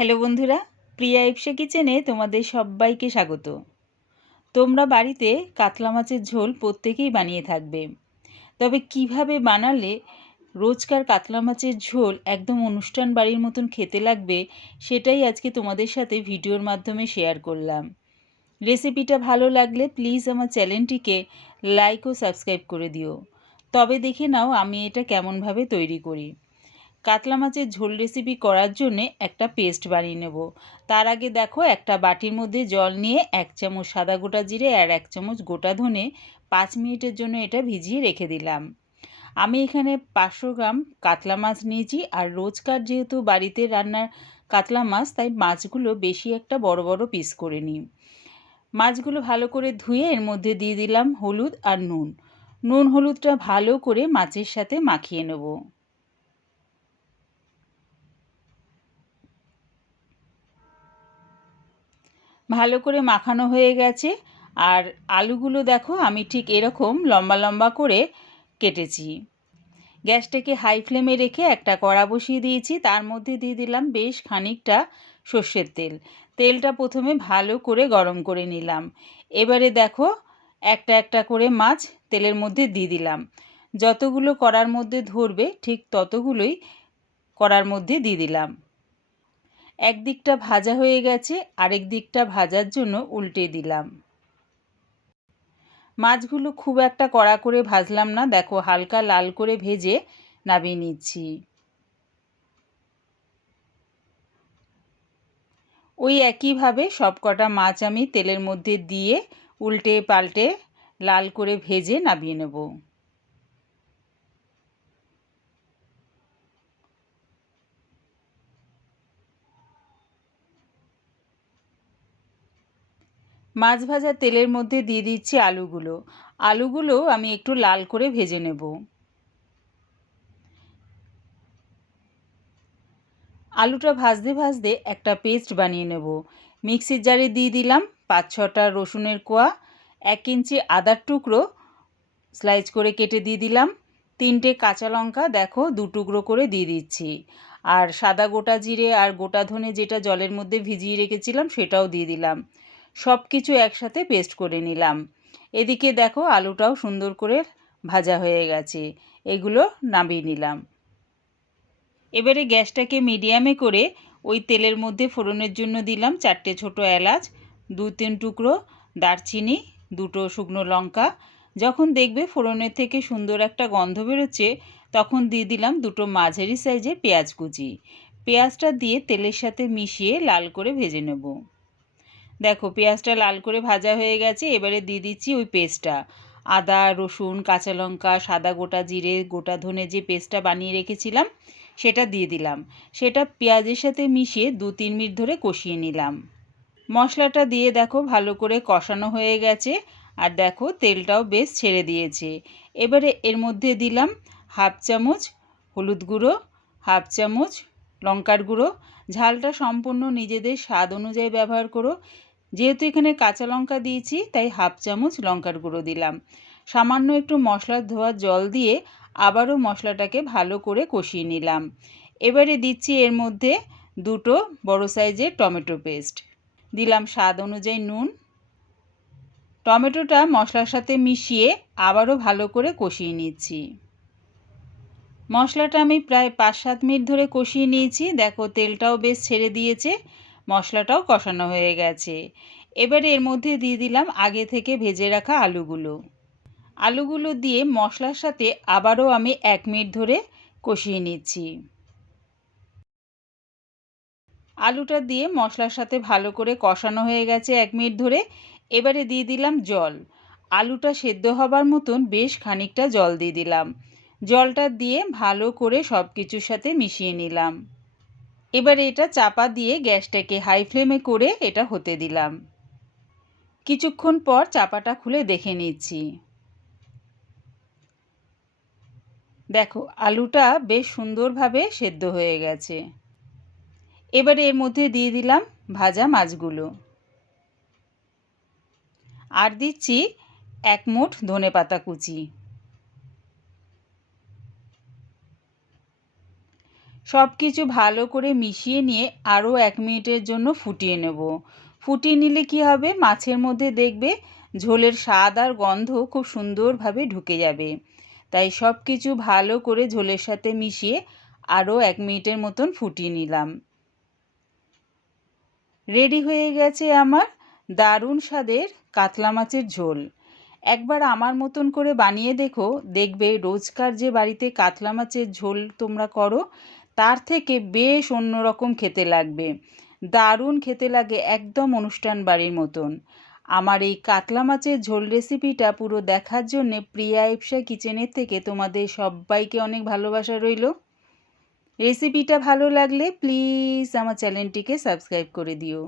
Hello বন্ধুরা, প্রিয়া ইপসা কিচেনে তোমাদের সবাইকে স্বাগত। তোমরা বাড়িতে কাতলা মাছের ঝোল প্রত্যেকেই বানিয়ে থাকবে। তবে কিভাবে বানালে রোজকার কাতলা মাছের ঝোল একদম অনুষ্ঠান বাড়ির মতন খেতে লাগবে, সেটাই আজকে তোমাদের সাথে ভিডিওর মাধ্যমে শেয়ার করলাম। রেসিপিটা ভালো লাগলে প্লিজ আমার চ্যানেলটিকে লাইক ও সাবস্ক্রাইব করে দিও। তবে দেখে নাও আমি এটা কেমনভাবে তৈরি করি। কাতলা মাছের ঝোল রেসিপি করার জন্যে একটা পেস্ট বানিয়ে নেব। তার আগে দেখো, একটা বাটির মধ্যে জল নিয়ে 1 চামচ সাদা গোটা জিরে আর 1 চামচ গোটা ধনে 5 মিনিটের জন্য এটা ভিজিয়ে রেখে দিলাম। আমি এখানে 500 গ্রাম কাতলা মাছ নিয়েছি, আর রোজকার যেহেতু বাড়িতে রান্নার কাতলা মাছ, তাই মাছগুলো বেশি একটা বড় বড় পিস করে নিই। মাছগুলো ভালো করে ধুয়ে এর মধ্যে দিয়ে দিলাম হলুদ আর নুন। নুন হলুদটা ভালো করে মাছের সাথে মাখিয়ে নেব। ভালো করে মাখানো হয়ে গেছে। আর আলুগুলো দেখো, আমি ঠিক এরকম লম্বা লম্বা করে কেটেছি। গ্যাসটাকে হাই ফ্লেমে রেখে একটা কড়া বসিয়ে দিয়েছি। তার মধ্যে দিয়ে দিলাম বেশ খানিকটা সর্ষের তেল। তেলটা প্রথমে ভালো করে গরম করে নিলাম। এবারে দেখো, একটা একটা করে মাছ তেলের মধ্যে দিয়ে দিলাম। যতগুলো কড়ার মধ্যে ধরবে ঠিক ততগুলোই কড়ার মধ্যে দিয়ে দিলাম। একদিকটা ভাজা হয়ে গেছে, আরেক দিকটা ভাজার জন্য উল্টে দিলাম। মাছগুলো খুব একটা কড়া করে ভাজলাম না, দেখো হালকা লাল করে ভেজে নামিয়ে নিচ্ছি। ওই একইভাবে সব কটা মাছ আমি তেলের মধ্যে দিয়ে উল্টে পাল্টে লাল করে ভেজে নামিয়ে নেব। মাছ ভাজা তেলের মধ্যে দিয়ে দিচ্ছি আলুগুলো। আলুগুলো আমি একটু লাল করে ভেজে নেব। আলুটা ভাজতে ভাজতে একটা পেস্ট বানিয়ে নেব। মিক্সির জারে দিয়ে দিলাম 5-6টা রসুনের কোয়া, 1 ইঞ্চি আদার টুকরো স্লাইস করে কেটে দিয়ে দিলাম, 3টে কাঁচা লঙ্কা দেখো 2 টুকরো করে দিয়ে দিচ্ছি, আর সাদা গোটা জিরে আর গোটা ধনে যেটা জলের মধ্যে ভিজিয়ে রেখেছিলাম সেটাও দিয়ে দিলাম। সব কিছু একসাথে পেস্ট করে নিলাম। এদিকে দেখো আলুটাও সুন্দর করে ভাজা হয়ে গেছে। এগুলো নামিয়ে নিলাম। এবারে গ্যাসটাকে মিডিয়ামে করে ওই তেলের মধ্যে ফোড়নের জন্য দিলাম 4টে ছোটো এলাচ, 2-3 টুকরো দারচিনি, 2টো শুকনো লঙ্কা। যখন দেখবে ফোড়নের থেকে সুন্দর একটা গন্ধ বেরোচ্ছে, তখন দিয়ে দিলাম 2টো মাঝারি সাইজের পেঁয়াজ কুচি। পেঁয়াজটা দিয়ে তেলের সাথে মিশিয়ে লাল করে ভেজে নেব। দেখো পেঁয়াজটা লাল করে ভাজা হয়ে গেছে। এবারে দিয়ে দিচ্ছি ওই পেস্টটা। আদা, রসুন, কাঁচা লঙ্কা, সাদা গোটা জিরে, গোটা ধনে যে পেস্টটা বানিয়ে রেখেছিলাম সেটা দিয়ে দিলাম। সেটা পেঁয়াজের সাথে মিশিয়ে 2-3 মিনিট ধরে কষিয়ে নিলাম। মশলাটা দিয়ে দেখো ভালো করে কষানো হয়ে গেছে, আর দেখো তেলটাও বেশ ছেড়ে দিয়েছে। এবারে এর মধ্যে দিলাম 1/2 চামচ হলুদ গুঁড়ো, 1/2 চামচ লঙ্কার গুঁড়ো। ঝালটা সম্পূর্ণ নিজেদের স্বাদ অনুযায়ী ব্যবহার করো। যেহেতু এখানে কাঁচা লঙ্কা দিয়েছি, তাই 1/2 চামচ লঙ্কার গুঁড়ো দিলাম। সামান্য একটু মশলার ধোয়া জল দিয়ে আবারও মশলাটাকে ভালো করে কষিয়ে নিলাম। এবারে দিচ্ছি এর মধ্যে 2টো বড় সাইজের টমেটো পেস্ট। দিলাম স্বাদ অনুযায়ী নুন। টমেটোটা মশলার সাথে মিশিয়ে আবারও ভালো করে কষিয়ে নিচ্ছি। মশলাটা আমি প্রায় 5-7 মিনিট ধরে কষিয়ে নিয়েছি। দেখো তেলটাও বেশ ছেড়ে দিয়েছে, মশলাটাও কষানো হয়ে গেছে। এবারে এর মধ্যে দিয়ে দিলাম আগে থেকে ভেজে রাখা আলুগুলো। আলুগুলো দিয়ে মশলার সাথে আবারও আমি 1 মিনিট ধরে কষিয়ে নিচ্ছি। আলুটা দিয়ে মশলার সাথে ভালো করে কষানো হয়ে গেছে 1 মিনিট ধরে। এবারে দিয়ে দিলাম জল। আলুটা সেদ্ধ হবার মতন বেশ খানিকটা জল দিয়ে দিলাম। জলটা দিয়ে ভালো করে সব কিছুর সাথে মিশিয়ে নিলাম। এবারে এটা চাপা দিয়ে গ্যাসটাকে হাই ফ্লেমে করে এটা হতে দিলাম। কিছুক্ষণ পর চাপাটা খুলে দেখে নিচ্ছি। দেখো আলুটা বেশ সুন্দরভাবে সেদ্ধ হয়ে গেছে। এবারে এর মধ্যে দিয়ে দিলাম ভাজা মাছগুলো, আর দিচ্ছি 1 মুঠ ধনেপাতা কুচি। সব কিছু ভালো করে মিশিয়ে নিয়ে আরও 1 মিনিটের জন্য ফুটিয়ে নেব। ফুটিয়ে নিলে কি হবে, মাছের মধ্যে দেখবে ঝোলের স্বাদ আর গন্ধ খুব সুন্দরভাবে ঢুকে যাবে। তাই সব কিছু ভালো করে ঝোলের সাথে মিশিয়ে আরও 1 মিনিটের মতন ফুটিয়ে নিলাম। রেডি হয়ে গেছে আমার দারুণ স্বাদের কাতলা মাছের ঝোল। একবার আমার মতন করে বানিয়ে দেখো, দেখবে রোজকার যে বাড়িতে কাতলা মাছের ঝোল তোমরা করো তার থেকে বেশ অন্যরকম খেতে লাগবে। দারুণ খেতে লাগে, একদম অনুষ্ঠান বাড়ির মতন। আমার এই কাতলা মাছের ঝোল রেসিপিটা পুরো দেখার জন্যে প্রিয়া ইপসা কিচেনের থেকে তোমাদের সবাইকে অনেক ভালোবাসা রইল। রেসিপিটা ভালো লাগলে প্লিজ আমার চ্যানেলটিকে সাবস্ক্রাইব করে দিও।